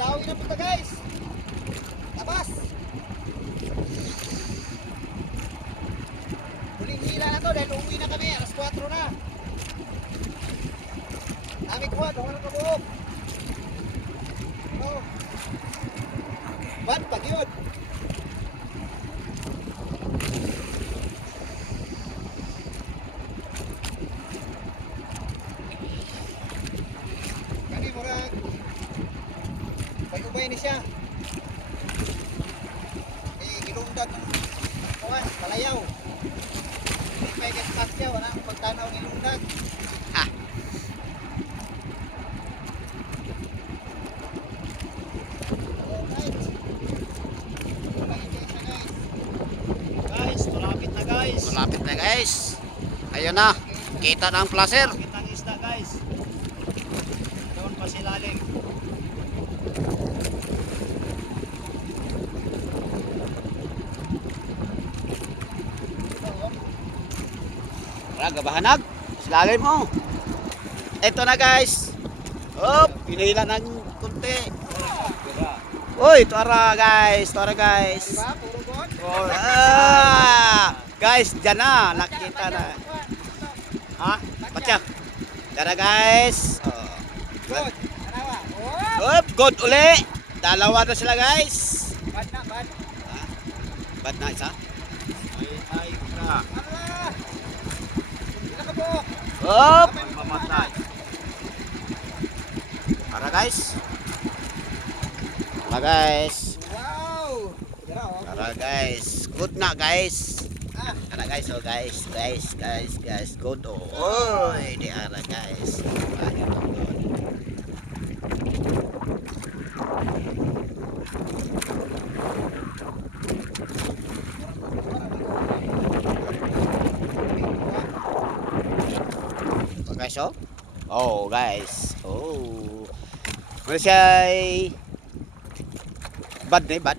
Dawi na punta guys. Labas. Huling hila na to dahil uuwi na kami. Alas 4 na. Dami kuha. Gawa ng kabuhok. Oh. Bad pag yun. Kani murag. Pag-ubay ni siya. Gilundag ng kuhan, palayaw. Hindi pa ikat pasya, wala akong pagtanaw ng ilundag. Ha. Alright. Wala enjoy siya guys. Guys, malapit na guys. Malapit na guys. Ayun na. Kita na ang placer. Malapit ang isda guys. Doon pa si Laling. Tara, gabahanag. Silalim mo. Ito na guys. Hop, pinahila ng kunti. Uy, tuara guys. Tuara guys. Diba? Puro god. Guys, dyan na. Nakita na. Ha? Patyak. Tara guys. God. Tanawa. Oh! Hop, good uli. Dalawa na sila guys. Bad na, bad. Bad na isa. Ay, na. Ala! Nakabuhok. Hop. Mamatay. Tara guys. Tara guys. Wow! Tara, oh. Tara guys. Good na guys. Ah, Tara guys, oh guys. Guys. Good oh. Oy, di ara guys. Ayun oh, good. Oh guys, oh. Oh guys. Oh. Ano siya ay bad na bad.